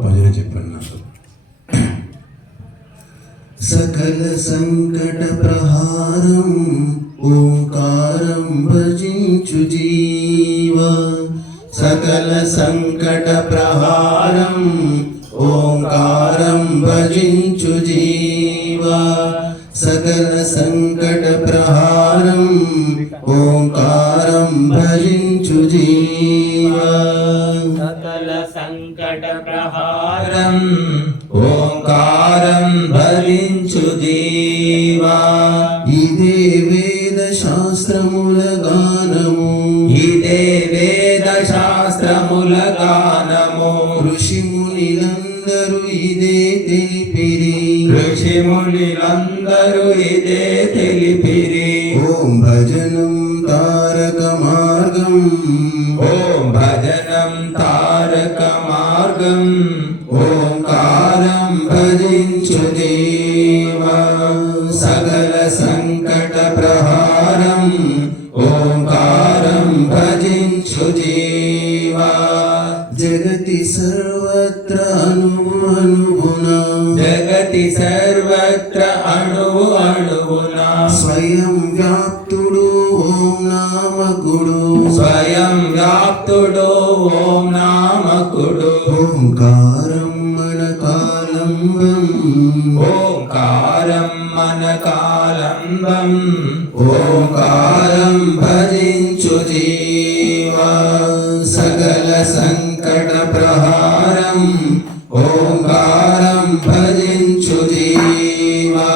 భజన చెప్పండి నాకు. సకల సంకట ప్రహారం ఓంకారం భజించు జీవా, సకల సంకట ప్రహారం ఓంకారం భజించు జీవా, సకల సంకట ప్రహారం ఓంకారం భజించు జీవా, సకల సంకట ప్రహారం ఓంకారం భజించు జీవా. ఇదే వేద శాస్త్రముల గానము, ఇదే వేద శాస్త్రముల గానము. ఋషిమునిలందరూ ఇదే తెలిపిరి, ఋషిమునిలందరూ ఇదే తెలిపిరి. ఓం భజనం తారక మార్గం, ఓం భజనం తారక మార్గం. ఓంకారం భజించు దేవా, సకల సంకట ప్రహారం ఓంకారం భజించు జీవా. జగతి సర్వత్ర అణువున, జగతి సర్వత్ర అణువు అణువున స్వయం వ్యాప్తుడు ఓం నామకుడు, స్వయం వ్యాప్తుడు ఓం నామకుడు. ఓంకారం మన కాలంబం, ఓంకారం మన కాలంబం. ఓంకారం భజించు జీవా, సకల సంకట ప్రహారం ఓంకారం భజించు జీవా.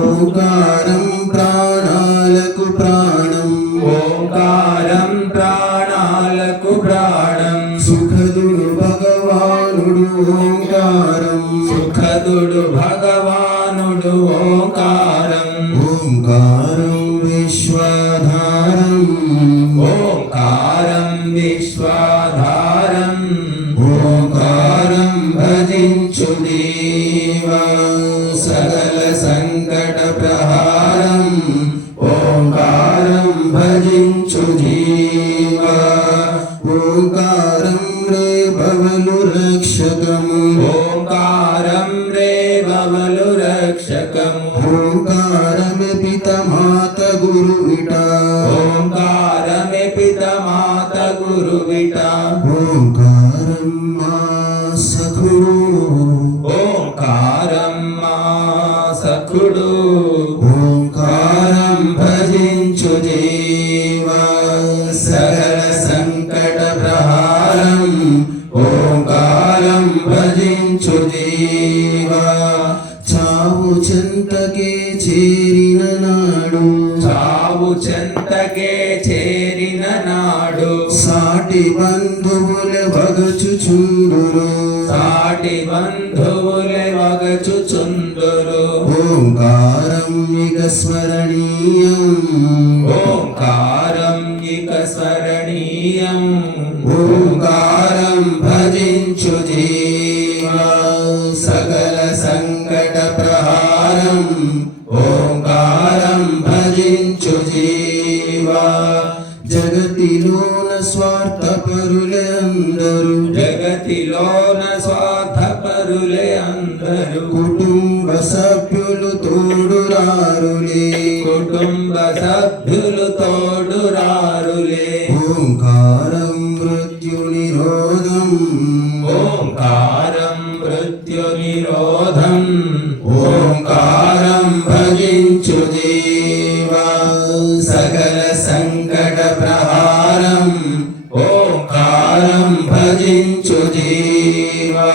ఓంకారం ప్రాణాలకు ప్రాణం, ఓంకారం ప్రాణాలకు ప్రాణం. సుఖదుడు భగవానుడు ఓంకారం, సుఖదుడు భగవానుడు ఓంకారం. ఓంకారం విశ్వాధారం, ఓంకారం విశ్వాధారం. ఓంకారం భజించు దేవా, సకల సంకట ప్రహారం ఓంకారం భజించు జీవా. ఓంకారం రే భవలు రక్షకము, ఓంకారం రే భవలు రక్షకము. ఓంకారమే పిత మాత గురువిట, ఓంకారమే పిత మాత గురువిట. ఓంకారం మా సఖుడు, ఓంకారం మా సఖుడు. ఓంకారం భజించు దేవా, సకల సంకట ప్రహారం ఓంకారం భజించు దేవా. చావు చెంతకే చేరిన నాడు, చావు చెంతకే చేరిన నాడు సాటి బంధువుల వగచుచుందురు, సాటి బంధువులే వగచుచుందురు. ఓంకారం ఇక స్మరణీయం, ఓంకారం ఇక స్మరణీయం. ఓంకారం భజించు జీవా, సకల సంకట ప్రహారం ఓంకారం భజించు జీవా. జగతిలోన స్వార్థపరులే అందరూ, జగతిలోన స్వార్థపరులే అందరూ. కుటుంబ సభ్యులు తోడురారులే, కుటుంబ సభ్యులు తోడురారులే. ఓంకారం మృత్యు నిరోధం, ఓంకారం మృత్యు నిరోధం. ఓంకారం భజించు దేవా, సకల సంకట ప్రహారం ఓంకారం భజించు దేవా.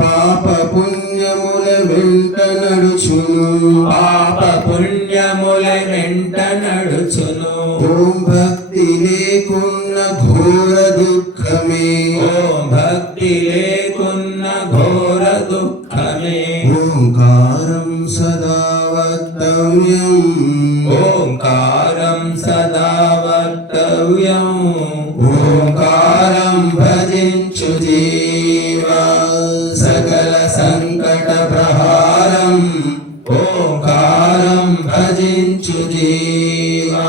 పాప పుణ్యముల వెంట నడుచును, పాప పుణ్యముల వెంట నడుచును. ఓం భక్తి లేకున్న ఘోర దుఃఖమే, ఓం భక్తి లేకున్న ఘోర దుఃఖమే. ఓంకారం సదా వక్తవ్యం, ఓంకారం సదా వక్తవ్యం. ఓంకారం భజించు జీవా, సకల సంకట ప్రహారం ఓంకారం భజించు జీవా.